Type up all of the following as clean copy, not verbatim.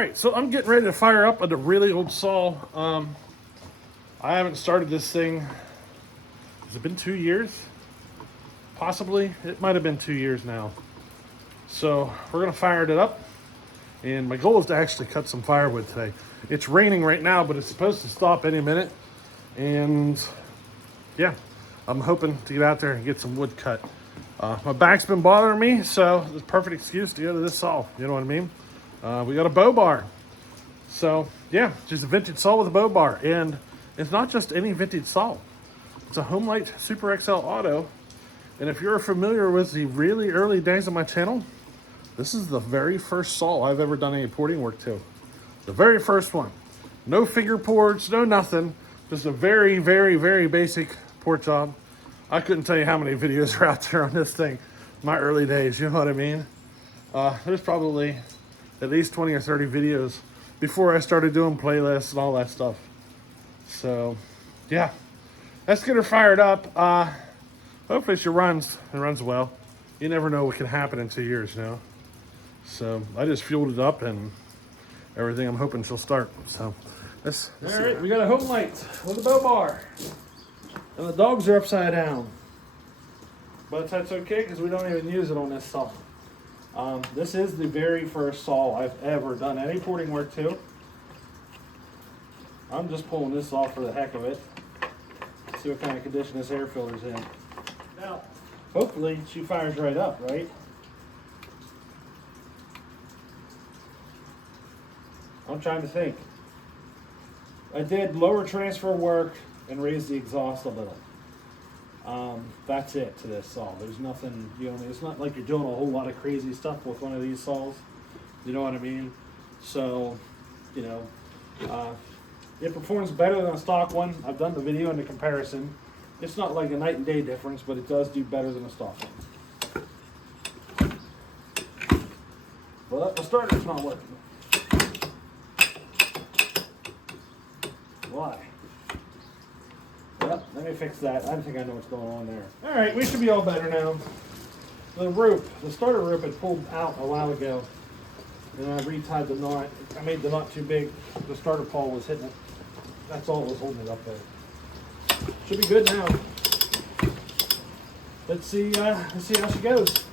right, so I'm getting ready to fire up a really old saw. I haven't started this thing. Has it been 2 years? Possibly. It might have been 2 years now. So we're gonna fire it up, and my goal is to actually cut some firewood today. It's raining right now, but it's supposed to stop any minute. And yeah, I'm hoping to get out there and get some wood cut. My back's been bothering me, so it's a perfect excuse to go to this saw. You know what I mean? We got a bow bar. So yeah, just a vintage saw with a bow bar. And it's not just any vintage saw. It's a Homelite Super XL Auto. And if you're familiar with the really early days of my channel, this is the very first saw I've ever done any porting work to. The very first one. No figure ports, no nothing. Just a very, very, very basic port job. I couldn't tell you how many videos are out there on this thing. My early days, you know what I mean? There's probably at least 20 or 30 videos before I started doing playlists and all that stuff. So, yeah. Let's get her fired up. Hopefully she runs well. You never know what can happen in 2 years, you know? So, I just fueled it up and everything. I'm hoping she'll start. So, let's all right, we got a Homelite with a bow bar. And the dogs are upside down. But that's okay because we don't even use it on this saw. This is the very first saw I've ever done any porting work to. I'm just pulling this off for the heck of it. See what kind of condition this air filter's in. Now, hopefully she fires right up, right? I'm trying to think. I did lower transfer work and raise the exhaust a little. That's it to this saw. There's nothing, you know, it's not like you're doing a whole lot of crazy stuff with one of these saws. You know what I mean? So, you know, it performs better than a stock one. I've done the video and the comparison. It's not like a night and day difference, but it does do better than a stock one. Well, the starter's not working. Why? Well, let me fix that. I think I know what's going on there. All right, we should be all better now. The starter rope had pulled out a while ago, and I retied the knot. I made the knot too big. The starter pawl was hitting it. That's all that was holding it up there. Should be good now. Let's see how she goes.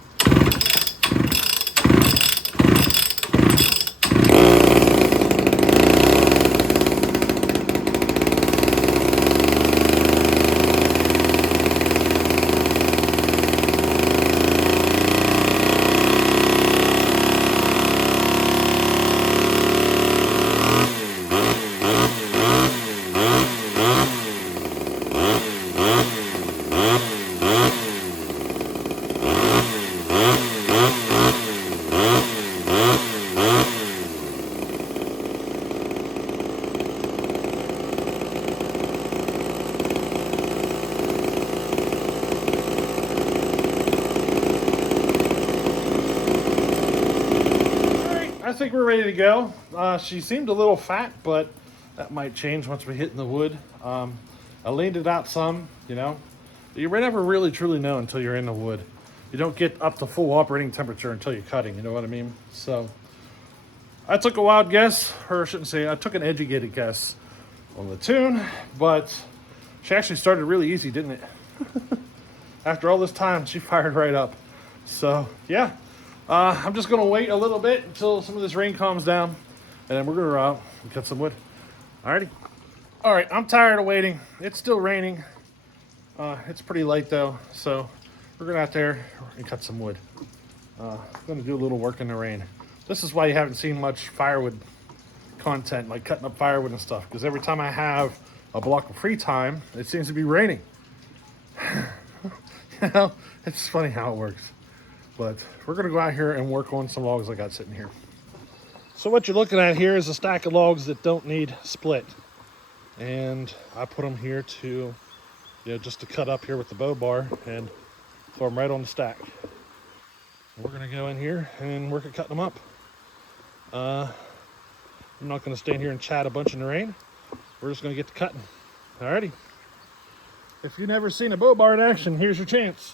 I think we're ready to go. She seemed a little fat, but that might change once we hit in the wood. I leaned it out some, you know. You never really truly know until you're in the wood. You don't get up to full operating temperature until you're cutting, you know what I mean? So I took a wild guess, or I shouldn't say, I took an educated guess on the tune, but she actually started really easy, didn't it? After all this time, she fired right up. So yeah. I'm just going to wait a little bit until some of this rain calms down, and then we're going to cut some wood. Alrighty. All right, I'm tired of waiting. It's still raining. It's pretty light though, so we're going to out there and cut some wood. I'm going to do a little work in the rain. This is why you haven't seen much firewood content, like cutting up firewood and stuff, because every time I have a block of free time, it seems to be raining. You know, it's funny how it works. But we're going to go out here and work on some logs I got sitting here. So what you're looking at here is a stack of logs that don't need split. And I put them here to, you know, just to cut up here with the bow bar and throw them right on the stack. We're going to go in here and work at cutting them up. I'm not going to stand here and chat a bunch in the rain. We're just going to get to cutting. Alrighty. If you've never seen a bow bar in action, here's your chance.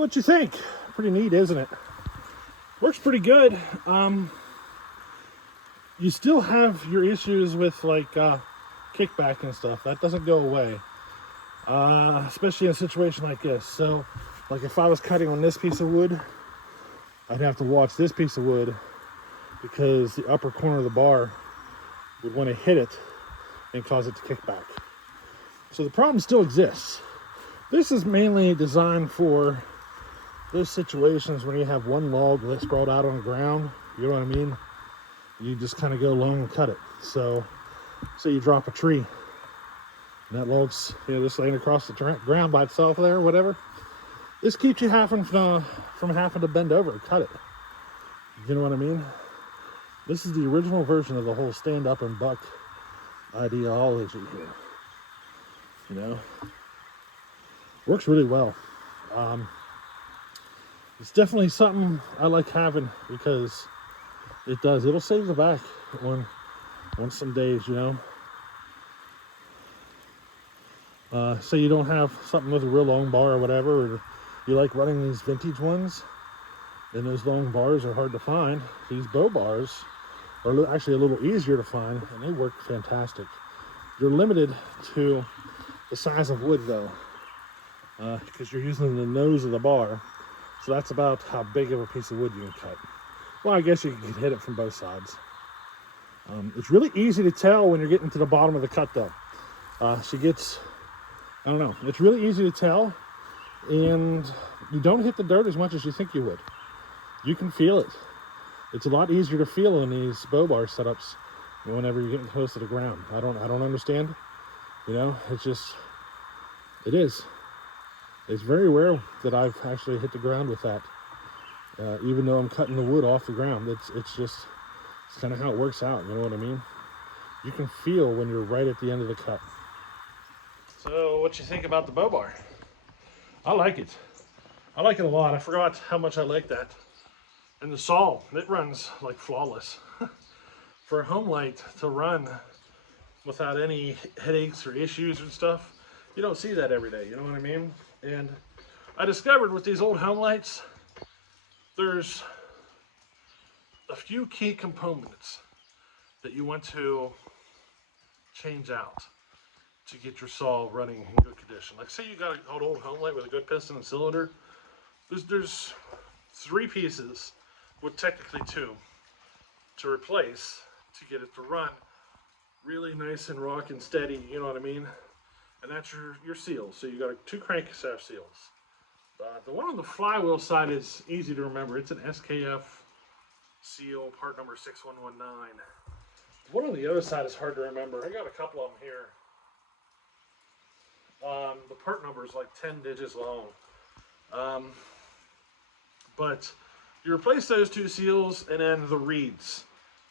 what you think? Pretty neat, isn't it? Works pretty good. You still have your issues with like kickback and stuff. That doesn't go away, especially in a situation like this. So, like if I was cutting on this piece of wood, I'd have to watch this piece of wood because the upper corner of the bar would want to hit it and cause it to kick back. So the problem still exists. This is mainly designed for those situations when you have one log that's sprawled out on the ground, you know what I mean? You just kind of go along and cut it. So, say you drop a tree, and that log's, you know, just laying across the ground by itself there, or whatever. This keeps you from having to bend over and cut it. You know what I mean? This is the original version of the whole stand up and buck ideology here. You know, works really well. It's definitely something I like having because it'll save the back on some days, you know. Say you don't have something with a real long bar or whatever, or you like running these vintage ones, and those long bars are hard to find. These bow bars are actually a little easier to find, and they work fantastic. You're limited to the size of wood though, because you're using the nose of the bar. So that's about how big of a piece of wood you can cut. Well, I guess you can hit it from both sides. It's really easy to tell when you're getting to the bottom of the cut though. I don't know, it's really easy to tell, and you don't hit the dirt as much as you think you would. You can feel it. It's a lot easier to feel in these bow bar setups whenever you're getting close to the ground. I don't understand. You know, it is. It's very rare that I've actually hit the ground with that, even though I'm cutting the wood off the ground. It's kind of how it works out, you know what I mean? You can feel when you're right at the end of the cut. So what you think about the bow bar? I like it. I like it a lot. I forgot how much I like that. And the saw, it runs like flawless. For a Homelite to run without any headaches or issues and stuff, you don't see that every day, you know what I mean? And I discovered with these old Homelites, there's a few key components that you want to change out to get your saw running in good condition. Like say you got an old Homelite with a good piston and cylinder, there's 3 pieces, well technically 2, to replace to get it to run really nice and rock and steady, you know what I mean? And that's your seals. So you got 2 crankshaft seals. The one on the flywheel side is easy to remember. It's an SKF seal, part number 6119. The one on the other side is hard to remember. I got a couple of them here. The part number is like 10 digits long. But you replace those 2 seals and then the reeds.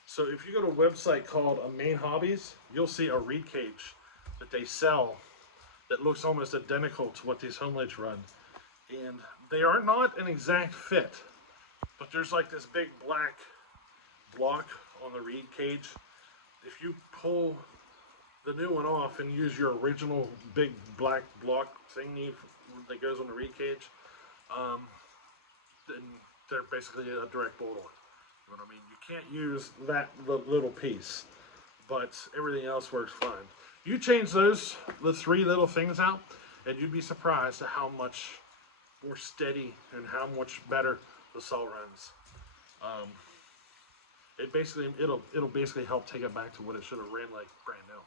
So if you go to a website called Main Hobbies, you'll see a reed cage that they sell that looks almost identical to what these Homelites run. And they are not an exact fit, but there's like this big black block on the reed cage. If you pull the new one off and use your original big black block thingy that goes on the reed cage, then they're basically a direct bolt on. You know what I mean? You can't use that little piece, but everything else works fine. You change the 3 little things out, and you'd be surprised at how much more steady and how much better the saw runs. It'll basically help take it back to what it should have ran like brand new.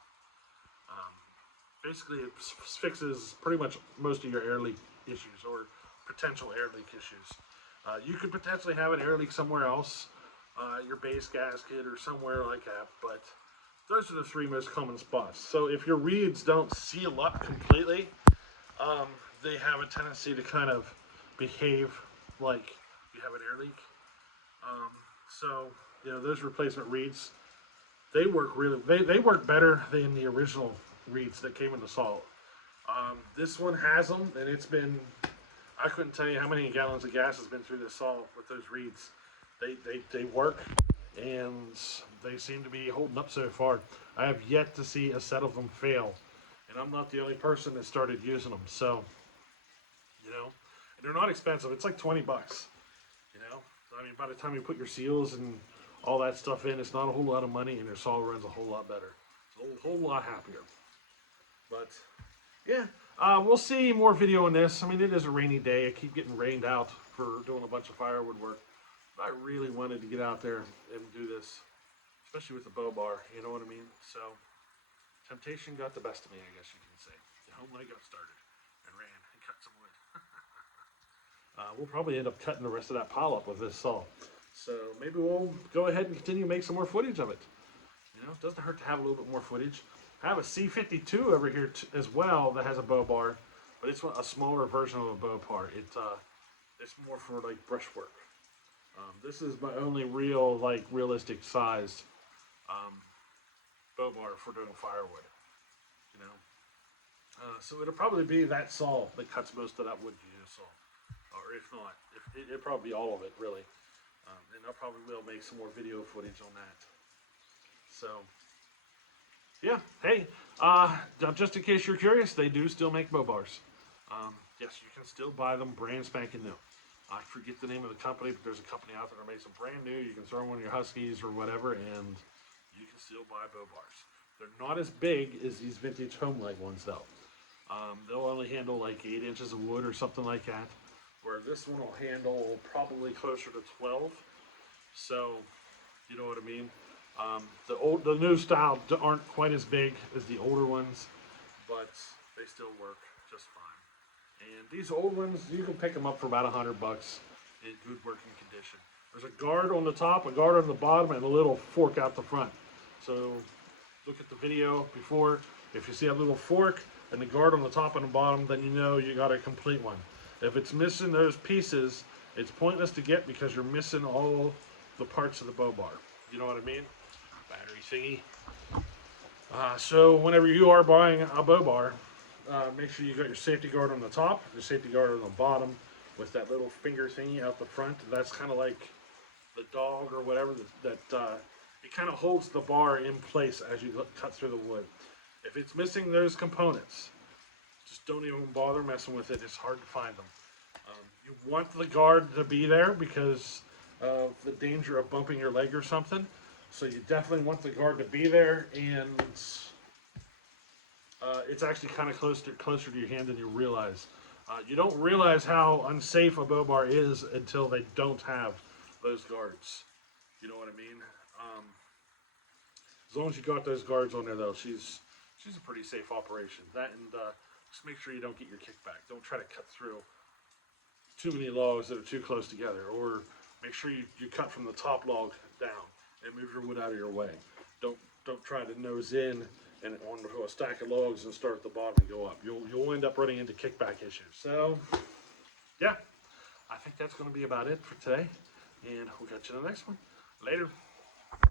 Basically, it fixes pretty much most of your air leak issues or potential air leak issues. You could potentially have an air leak somewhere else, your base gasket or somewhere like that, but those are the 3 most common spots. So if your reeds don't seal up completely, they have a tendency to kind of behave like you have an air leak. So you know, those replacement reeds, they work they work better than the original reeds that came in the saw. This one has them, and it's been, I couldn't tell you how many gallons of gas has been through this saw with those reeds. They work, and they seem to be holding up so far. I have yet to see a set of them fail, and I'm not the only person that started using them. So, you know, And they're not expensive. It's like 20 bucks, you know? I mean, by the time you put your seals and all that stuff in, it's not a whole lot of money, and your saw runs a whole lot better. It's a whole lot happier. But, yeah, we'll see more video on this. I mean, it is a rainy day. I keep getting rained out for doing a bunch of firewood work. But I really wanted to get out there and do this, especially with the bow bar, you know what I mean? So, temptation got the best of me, I guess you can say. The Homelite got started and ran and cut some wood. We'll probably end up cutting the rest of that pile up with this saw. So maybe we'll go ahead and continue to make some more footage of it. You know, it doesn't hurt to have a little bit more footage. I have a C52 over here as well that has a bow bar, but it's a smaller version of a bow bar. It's more for like brushwork. This is my only real, like, realistic sized bow bar for doing firewood. You know, so it'll probably be that saw that cuts most of that wood you just saw, or if not, it'll probably be all of it really. And I probably will make some more video footage on that. So, yeah, hey, just in case you're curious, they do still make bow bars. Yes, you can still buy them brand spanking new. I forget the name of the company, but there's a company out there that makes them brand new. You can throw one of your Huskies or whatever, and you can still buy bow bars. They're not as big as these vintage Homelite ones, though. They'll only handle like 8 inches of wood or something like that, where this one will handle probably closer to 12. So, you know what I mean? The new style aren't quite as big as the older ones, but they still work just fine. And these old ones, you can pick them up for about $100 in good working condition. There's a guard on the top, a guard on the bottom, and a little fork out the front. So look at the video before. If you see a little fork and the guard on the top and the bottom, then you know you got a complete one. If it's missing those pieces, it's pointless to get because you're missing all the parts of the bow bar. You know what I mean? Battery thingy. So whenever you are buying a bow bar, make sure you got your safety guard on the top, your safety guard on the bottom, with that little finger thingy out the front. That's kind of like the dog or whatever that it kind of holds the bar in place as you cut through the wood. If it's missing those components, just don't even bother messing with it. It's hard to find them. You want the guard to be there because of the danger of bumping your leg or something. So you definitely want the guard to be there, and it's actually kind of closer to your hand than you realize. You don't realize how unsafe a bow bar is until they don't have those guards. You know what I mean? As long as you got those guards on there, though, she's a pretty safe operation. That, and just make sure you don't get your kickback. Don't try to cut through too many logs that are too close together, or make sure you cut from the top log down and move your wood out of your way. Don't try to nose in and onto a stack of logs and start at the bottom and go up. You'll end up running into kickback issues. So yeah, I think that's going to be about it for today, and we'll catch you in the next one. Later.